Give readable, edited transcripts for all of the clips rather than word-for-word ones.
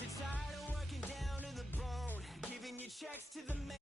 you're tired of working down to the bone, giving your checks to the man.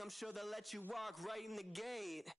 I'm sure they'll let you walk right in the gate.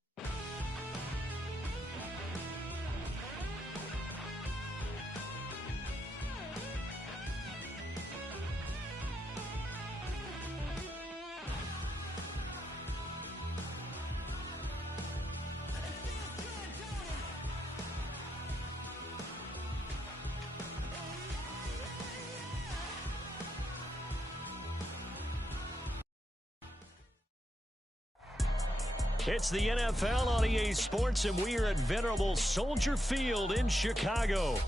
It's the NFL on EA Sports, and we are at venerable Soldier Field in Chicago.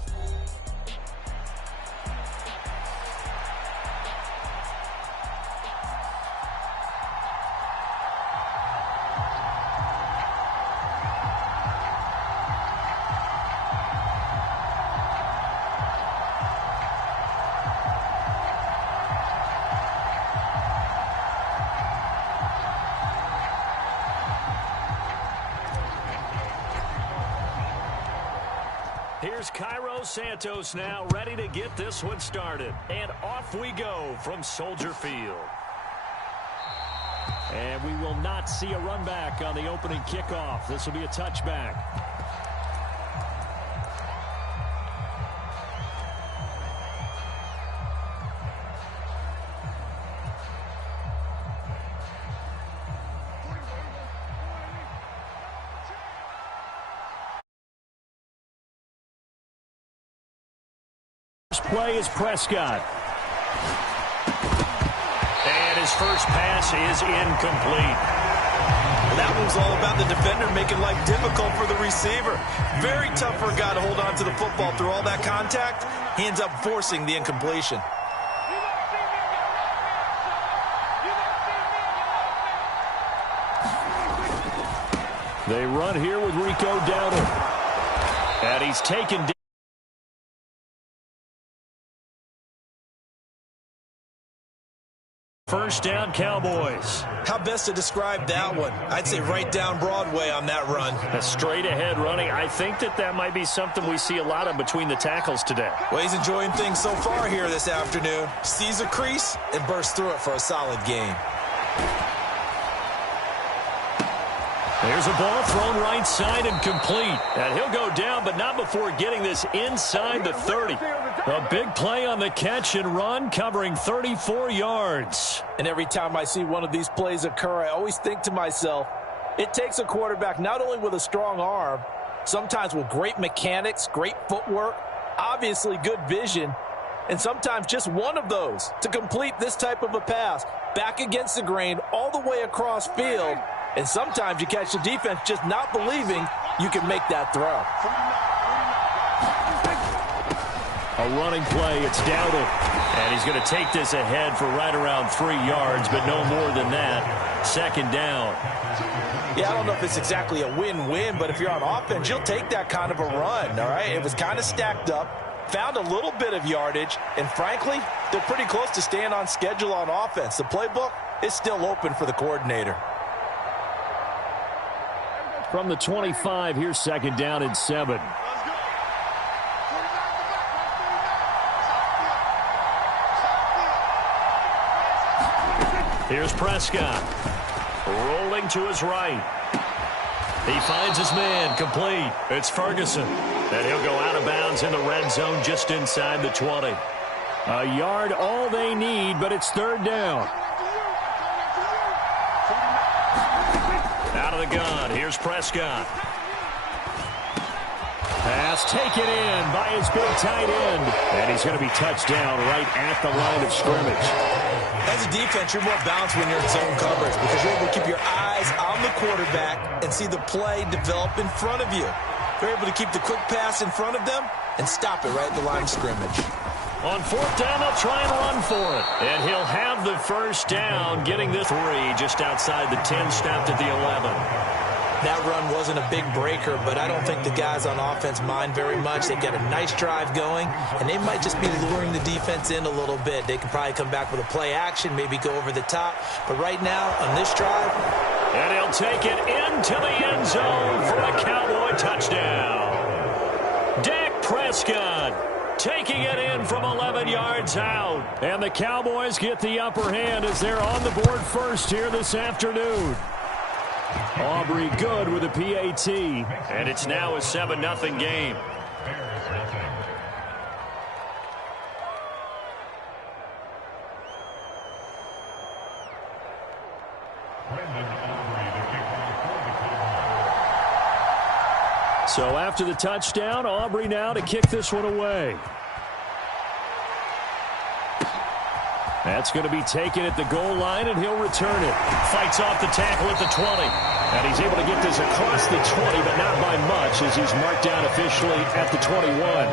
Here's Cairo Santos now, ready to get this one started. And off we go from Soldier Field. And we will not see a run back on the opening kickoff. This will be a touchback. Play is Prescott. And his first pass is incomplete. That was all about the defender making life difficult for the receiver. Very tough for a guy to hold on to the football through all that contact. He ends up forcing the incompletion. They run here with Rico Dowdle. And he's taken down. First down, Cowboys. How best to describe that one? I'd say right down Broadway on that run. A straight ahead running. I think that might be something we see a lot of between the tackles today. Well, he's enjoying things so far here this afternoon. Sees a crease and bursts through it for a solid gain. There's a ball thrown right side and complete. And he'll go down, but not before getting this inside the 30. A big play on the catch and run, covering 34 yards. And every time I see one of these plays occur, I always think to myself, it takes a quarterback not only with a strong arm, sometimes with great mechanics, great footwork, obviously good vision, and sometimes just one of those to complete this type of a pass. Back against the grain, all the way across field, and sometimes you catch the defense just not believing you can make that throw. A running play, it's Dowdle. And he's going to take this ahead for right around 3 yards, but no more than that. Second down. Yeah, I don't know if it's exactly a win-win, but if you're on offense, you'll take that kind of a run, all right? It was kind of stacked up, found a little bit of yardage, and frankly, they're pretty close to staying on schedule on offense. The playbook is still open for the coordinator. From the 25, here's second down and 7. Here's Prescott. Rolling to his right. He finds his man, complete. It's Ferguson. And he'll go out of bounds in the red zone just inside the 20. A yard all they need, but it's third down. Out of the gun, here's Prescott. pass taken in by his big tight end. And he's going to be touched down right at the line of scrimmage. As a defense, you're more balanced when you're in zone coverage because you're able to keep your eyes on the quarterback and see the play develop in front of you. You're able to keep the quick pass in front of them and stop it right at the line of scrimmage. On fourth down, they'll try and run for it. And he'll have the first down, getting the 3 just outside the 10, snapped at the 11. That run wasn't a big breaker, but I don't think the guys on offense mind very much. They've got a nice drive going, and they might just be luring the defense in a little bit. They could probably come back with a play action, maybe go over the top. But right now, on this drive... And he'll take it into the end zone for a Cowboy touchdown. Dak Prescott taking it in from 11 yards out. And the Cowboys get the upper hand as they're on the board first here this afternoon. Aubrey good with a PAT. And it's now a 7-0 game. So after the touchdown, Aubrey now to kick this one away. That's going to be taken at the goal line, and he'll return it. Fights off the tackle at the 20. And he's able to get this across the 20, but not by much, as he's marked down officially at the 21.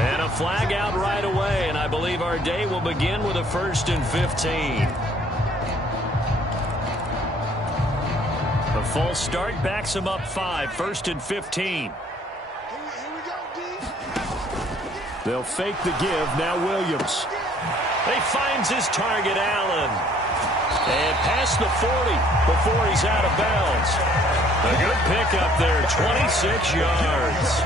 And a flag out right away, and I believe our day will begin with a 1st and 15. The false start backs him up 5, 1st and 15. They'll fake the give, now Williams. He finds his target, Allen. And past the 40 before he's out of bounds. A good pickup there, 26 yards.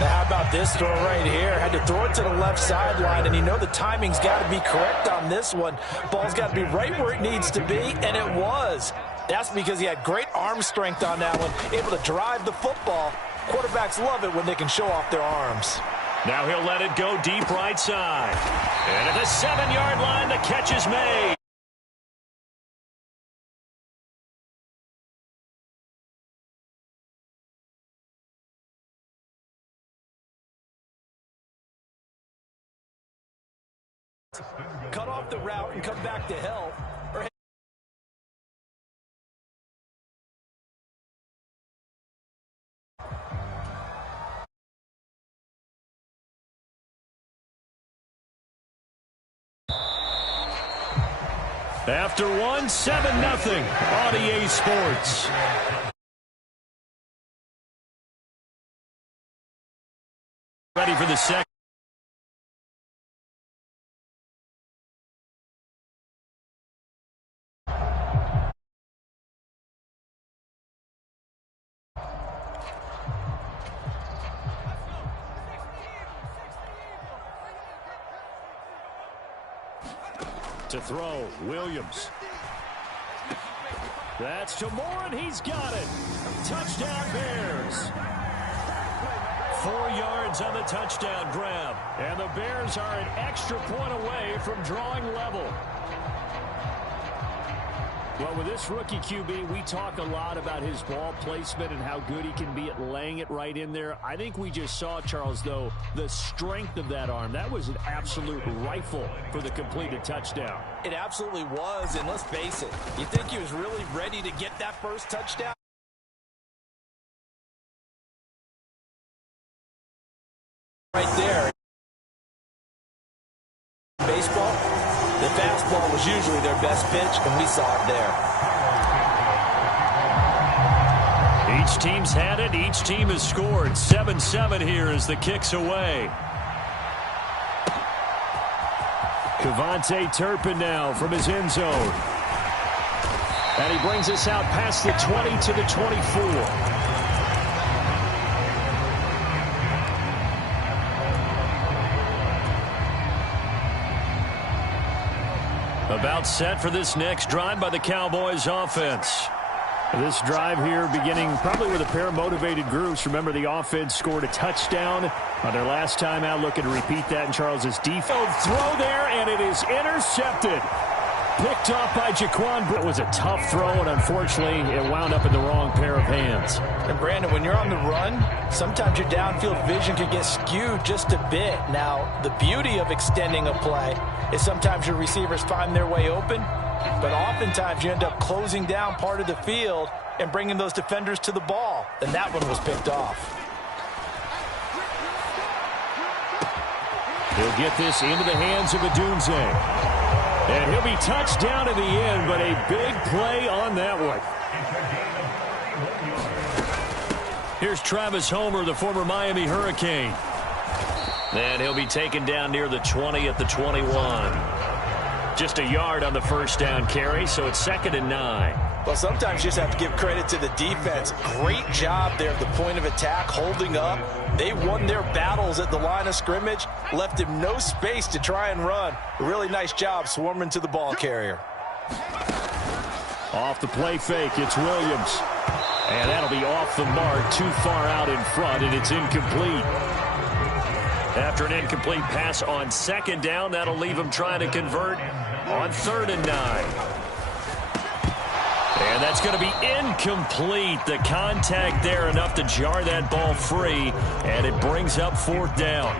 Now, how about this throw right here? Had to throw it to the left sideline, and you know the timing's got to be correct on this one. Ball's got to be right where it needs to be, and it was. That's because he had great arm strength on that one, able to drive the football. Quarterbacks love it when they can show off their arms. Now he'll let it go deep right side. And at the 7-yard line, the catch is made. Cut off the route and come back to help. After 7-0 on EA Sports. Ready for the second. To throw, Williams. That's to Moore, and he's got it. Touchdown Bears. 4 yards on the touchdown grab. And the Bears are an extra point away from drawing level. Well, with this rookie QB, we talk a lot about his ball placement and how good he can be at laying it right in there. I think we just saw, Charles, though, the strength of that arm. That was an absolute rifle for the completed touchdown. It absolutely was, and let's face it, you think he was really ready to get that first touchdown? Right there. Baseball, the fastball was usually their best pitch, and we saw it there. Each team's had it. Each team has scored. 7-7 here as the kick's away. Kevontae Turpin now from his end zone. And he brings us out past the 20 to the 24. About set for this next drive by the Cowboys offense. This drive here beginning probably with a pair of motivated groups. Remember, the offense scored a touchdown on their last time out. Looking to repeat that in Charles's defense. Throw there, and it is intercepted. Picked off by Jaquan. It was a tough throw, and unfortunately, it wound up in the wrong pair of hands. And Brandon, when you're on the run, sometimes your downfield vision can get skewed just a bit. Now, the beauty of extending a play is sometimes your receivers find their way open, but oftentimes you end up closing down part of the field and bringing those defenders to the ball. And that one was picked off. He'll get this into the hands of Adunze. And he'll be touched down at the end, but a big play on that one. Here's Travis Homer, the former Miami Hurricane. And he'll be taken down near the 20 at the 21. Just a yard on the first down carry, so it's 2nd and 9. Well, sometimes you just have to give credit to the defense. Great job there at the point of attack, holding up. They won their battles at the line of scrimmage, left him no space to try and run. A really nice job swarming to the ball carrier. Off the play fake, it's Williams. And that'll be off the mark, too far out in front, and it's incomplete. After an incomplete pass on 2nd down, that'll leave him trying to convert on 3rd and 9. And that's going to be incomplete. The contact there enough to jar that ball free, and it brings up 4th down.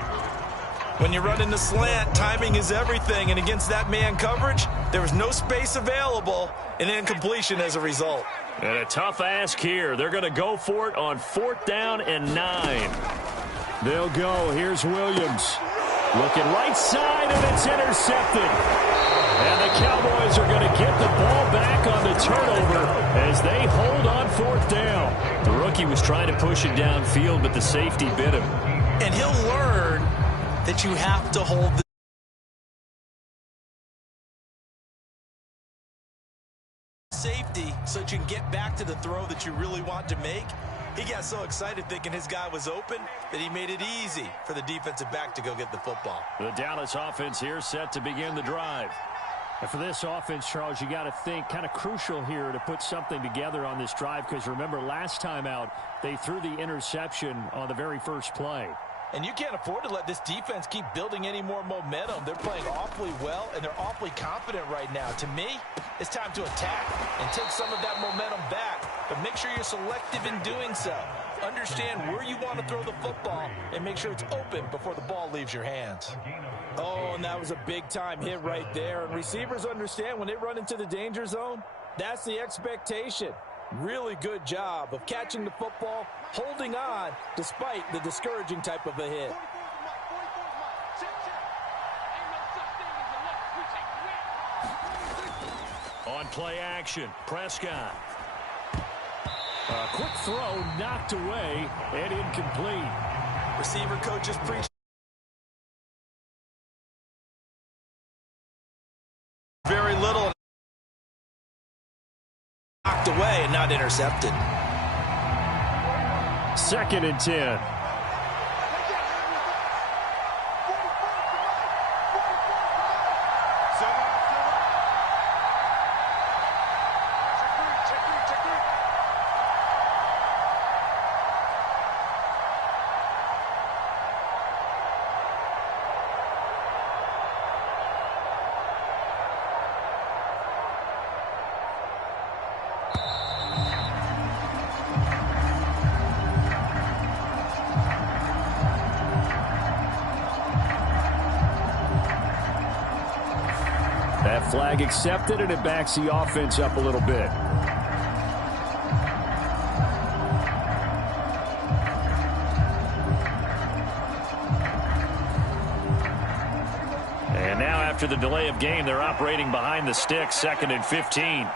When you're running the slant, timing is everything, and against that man coverage, there was no space available, and incompletion as a result. And a tough ask here. They're going to go for it on 4th down and 9. They'll go. Here's Williams. Looking right side, and it's intercepted. And the Cowboys are going to get the ball back on the turnover as they hold on 4th down. The rookie was trying to push it downfield, but the safety bit him. And he'll learn that you have to hold the safety so that you can get back to the throw that you really want to make. He got so excited thinking his guy was open that he made it easy for the defensive back to go get the football. The Dallas offense here set to begin the drive. And for this offense, Charles, you got to think kind of crucial here to put something together on this drive, because remember last time out they threw the interception on the very first play. And you can't afford to let this defense keep building any more momentum. They're playing awfully well, and they're awfully confident right now. To me, it's time to attack and take some of that momentum back, but make sure you're selective in doing so. Understand where you want to throw the football and make sure it's open before the ball leaves your hands. Oh, and that was a big-time hit right there. And receivers understand when they run into the danger zone, that's the expectation. Really good job of catching the football, holding on despite the discouraging type of a hit. On play action, Prescott. A quick throw knocked away and incomplete. Receiver coaches preach very little. Knocked away and not intercepted. 2nd and 10. That flag accepted, and it backs the offense up a little bit. And now after the delay of game, they're operating behind the sticks, 2nd and 15.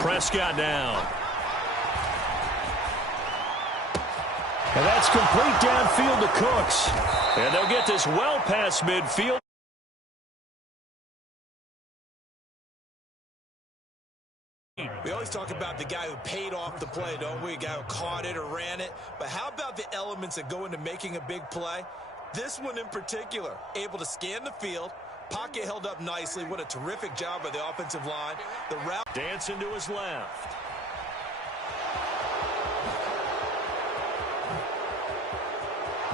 Prescott down. And that's complete downfield to Cooks. And they'll get this well past midfield. We always talk about the guy who paid off the play, don't we? A guy who caught it or ran it. But how about the elements that go into making a big play? This one in particular, able to scan the field, pocket held up nicely. What a terrific job by the offensive line. The route dancing to his left.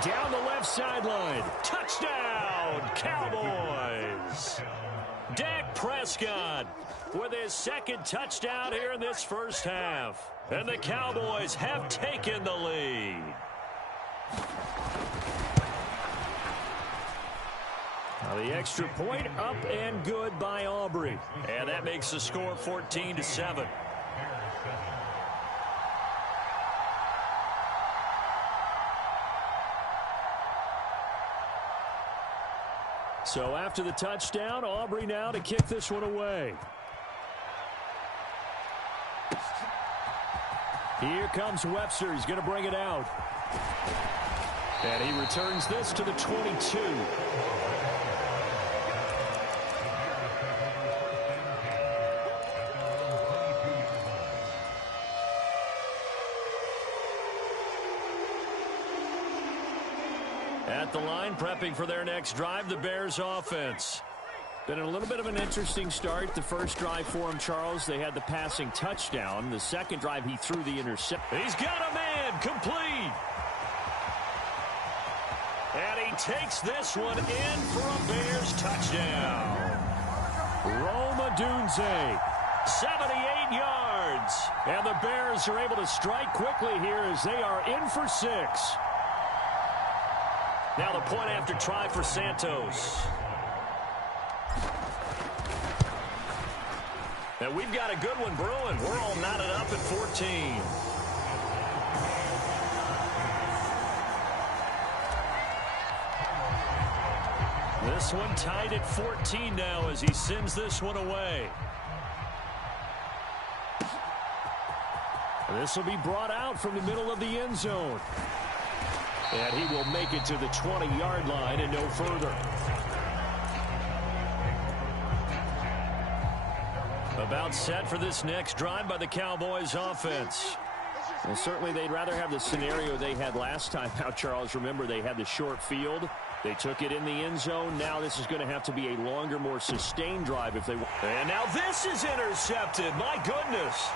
Down the left sideline. Touchdown, Cowboys. Dak Prescott with his second touchdown here in this first half. And the Cowboys have taken the lead. Now the extra point up and good by Aubrey. And that makes the score 14-7. So after the touchdown, Aubrey now to kick this one away. Here comes Webster. He's going to bring it out. And he returns this to the 22. At the line, prepping for their next drive, the Bears offense. Been a little bit of an interesting start. The first drive for him, Charles, they had the passing touchdown. The second drive, he threw the interception. He's got a man, complete. And he takes this one in for a Bears touchdown. Roma Dunze, 78 yards. And the Bears are able to strike quickly here as they are in for 6. Now the point after try for Santos. And we've got a good one brewing. We're all knotted up at 14. This one tied at 14 now as he sends this one away. And this will be brought out from the middle of the end zone. And he will make it to the 20-yard line and no further. About set for this next drive by the Cowboys offense. Well, certainly they'd rather have the scenario they had last time out, Charles. Remember, they had the short field. They took it in the end zone. Now this is going to have to be a longer, more sustained drive if they want. And now this is intercepted. My goodness.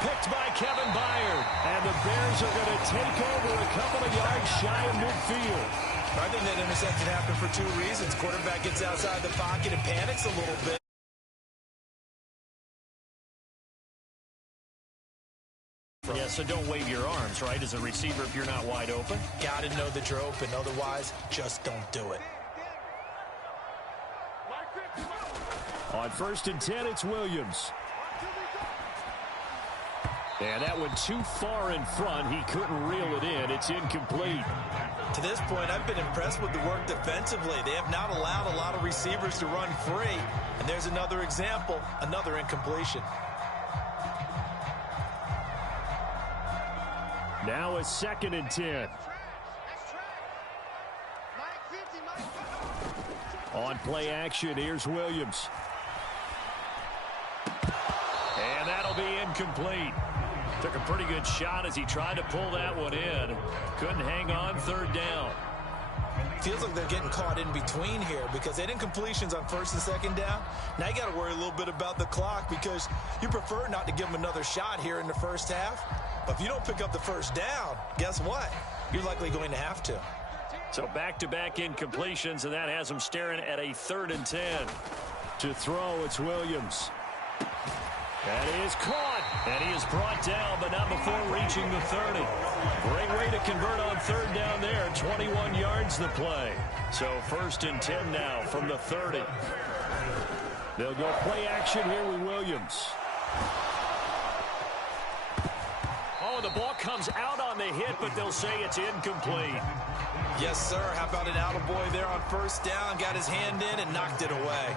Picked by Kevin Byard. And the Bears are going to take over a couple of yards shy of midfield. I think that interception happened for 2 reasons. Quarterback gets outside the pocket and panics a little bit. Yeah, so don't wave your arms, right, as a receiver if you're not wide open. Got to know that you're open. Otherwise, just don't do it. On 1st and 10, it's Williams. And that went too far in front. He couldn't reel it in. It's incomplete. To this point, I've been impressed with the work defensively. They have not allowed a lot of receivers to run free. And there's another example, another incompletion. Now a 2nd and 10. On play action, here's Williams. And that'll be incomplete. Took a pretty good shot as he tried to pull that one in. Couldn't hang on 3rd down. Feels like they're getting caught in between here because they had incompletions on 1st and 2nd down. Now you got to worry a little bit about the clock because you prefer not to give them another shot here in the first half. But if you don't pick up the 1st down, guess what? You're likely going to have to. So back-to-back incompletions, and that has him staring at a 3rd and 10. To throw, it's Williams. And he is caught. And he is brought down, but not before reaching the 30. Great way to convert on 3rd down there. 21 yards the play. So 1st and 10 now from the 30. They'll go play action here with Williams. Oh, the ball comes out on the hit, but they'll say it's incomplete. Yes, sir. How about an attaboy there on 1st down? Got his hand in and knocked it away.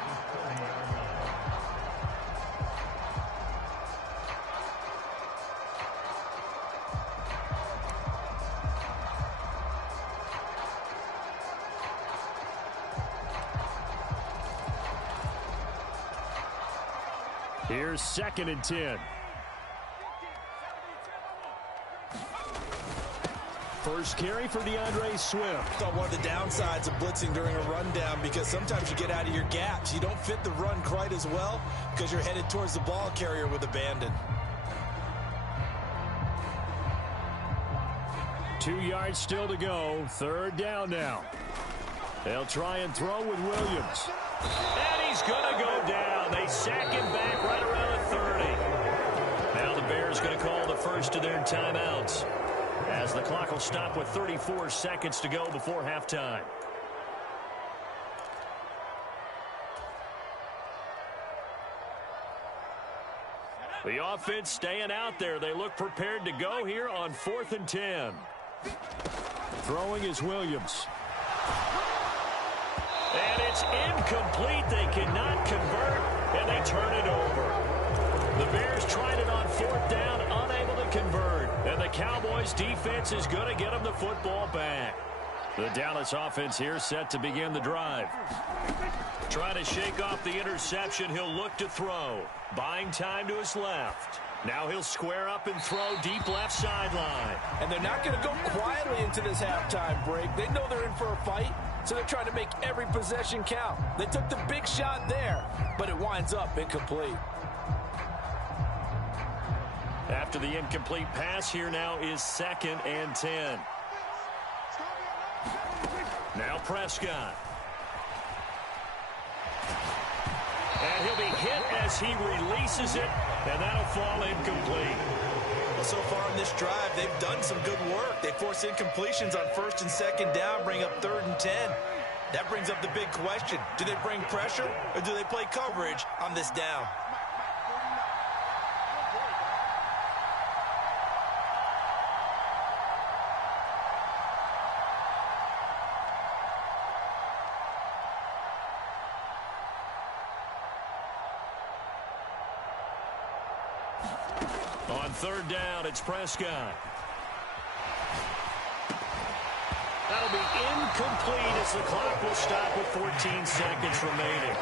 Here's 2nd and 10. First carry for DeAndre Swift. One of the downsides of blitzing during a rundown, because sometimes you get out of your gaps. You don't fit the run quite as well because you're headed towards the ball carrier with abandon. 2 yards still to go. Third down now. They'll try and throw with Williams. And he's going to go down. They sack him back right around the 30. Now the Bears going to call the first of their timeouts, as the clock will stop with 34 seconds to go before halftime. The offense staying out there. They look prepared to go here on 4th and 10. Throwing is Williams. And it's incomplete. They cannot convert, and they turn it over. The Bears tried it on 4th down, unable to convert. And the Cowboys defense is going to get them the football back. The Dallas offense here set to begin the drive. Trying to shake off the interception. He'll look to throw. Buying time to his left. Now he'll square up and throw deep left sideline. And they're not going to go quietly into this halftime break. They know they're in for a fight, so they're trying to make every possession count. They took the big shot there, but it winds up incomplete. After the incomplete pass, here now is 2nd and 10. Now Prescott. And he'll be hit as he releases it, and that'll fall incomplete. Well, so far in this drive, they've done some good work. They force incompletions on 1st and 2nd down, bring up 3rd and 10. That brings up the big question. Do they bring pressure, or do they play coverage on this down? On 3rd down, it's Prescott. That'll be incomplete as the clock will stop with 14 seconds remaining.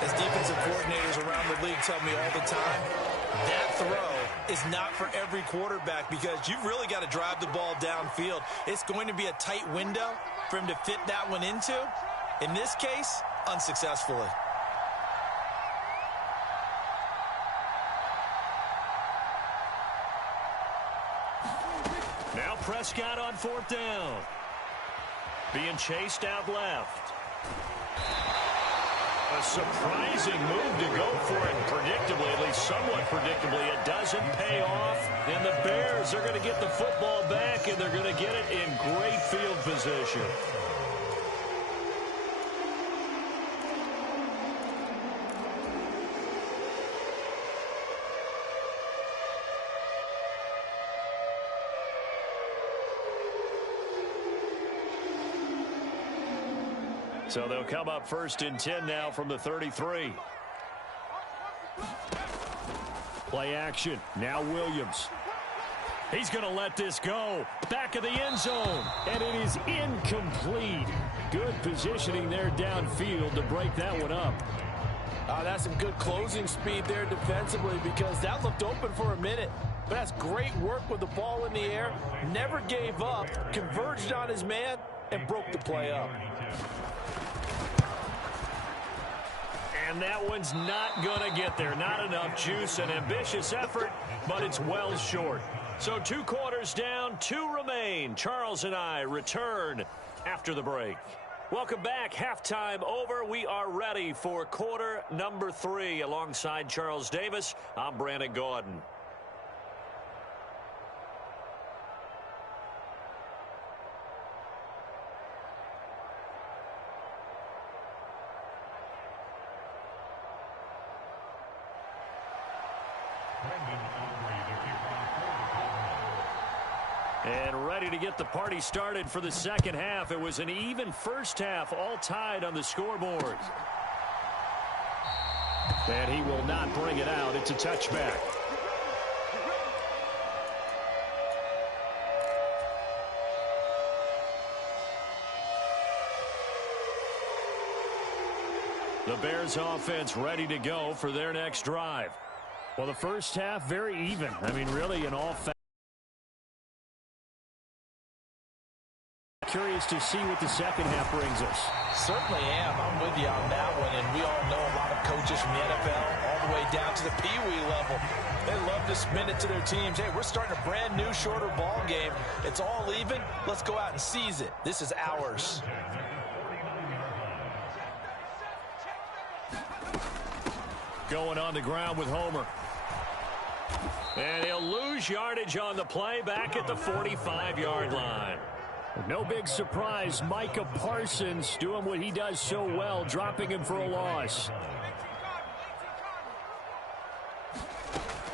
As defensive coordinators around the league tell me all the time, that throw is not for every quarterback, because you've really got to drive the ball downfield. It's going to be a tight window for him to fit that one into. In this case, unsuccessfully. Now Prescott on 4th down. Being chased out left. A surprising move to go for it predictably, at least somewhat predictably. It doesn't pay off, and the Bears are going to get the football back, and they're going to get it in great field position. So they'll come up 1st and 10 now from the 33. Play action. Now Williams. He's going to let this go. Back of the end zone. And it is incomplete. Good positioning there downfield to break that one up. That's some good closing speed there defensively, because that looked open for a minute. But that's great work with the ball in the air. Never gave up. Converged on his man and broke the play up. And that one's not going to get there. Not enough juice. An ambitious effort, but it's well short. So 2 quarters down, 2 remain. Charles and I return after the break. Welcome back. Halftime over. We are ready for quarter number 3. Alongside Charles Davis, I'm Brandon Gordon. And ready to get the party started for the second half. It was an even first half, all tied on the scoreboard. And he will not bring it out. It's a touchback. The Bears offense ready to go for their next drive. Well, the first half very even. I mean, really in all curious to see what the second half brings us. Certainly am. I'm with you on that one. And we all know a lot of coaches from the NFL all the way down to the Pee-wee level. They love to spin it to their teams. Hey, we're starting a brand new, shorter ball game. It's all even. Let's go out and seize it. This is ours. Going on the ground with Homer. And he'll lose yardage on the play back at the 45-yard line. No big surprise, Micah Parsons doing what he does so well, dropping him for a loss.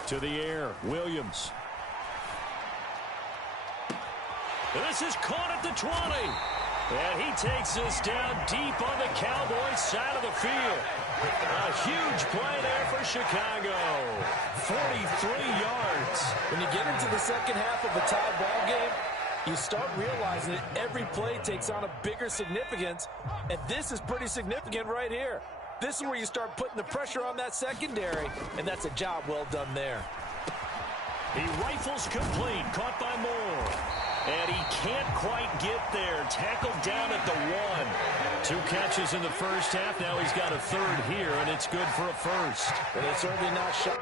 To the air, Williams. This is caught at the 20. And he takes us down deep on the Cowboys side of the field. A huge play there for Chicago. 43 yards. When you get into the second half of a tie ball game, you start realizing that every play takes on a bigger significance, and this is pretty significant right here. This is where you start putting the pressure on that secondary, and that's a job well done there. He rifles complete, caught by Moore. And he can't quite get there. Tackled down at the 1. 2 catches in the first half. Now he's got a third here, and it's good for a first. But it's certainly not shot.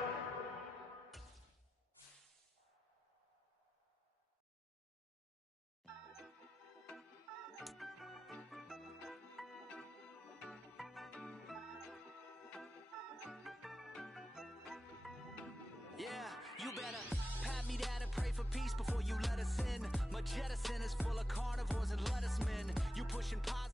Yeah, you better pat me down and pray for peace before you let us in. My jettison is full of carnivores and lettuce men. You pushing positive.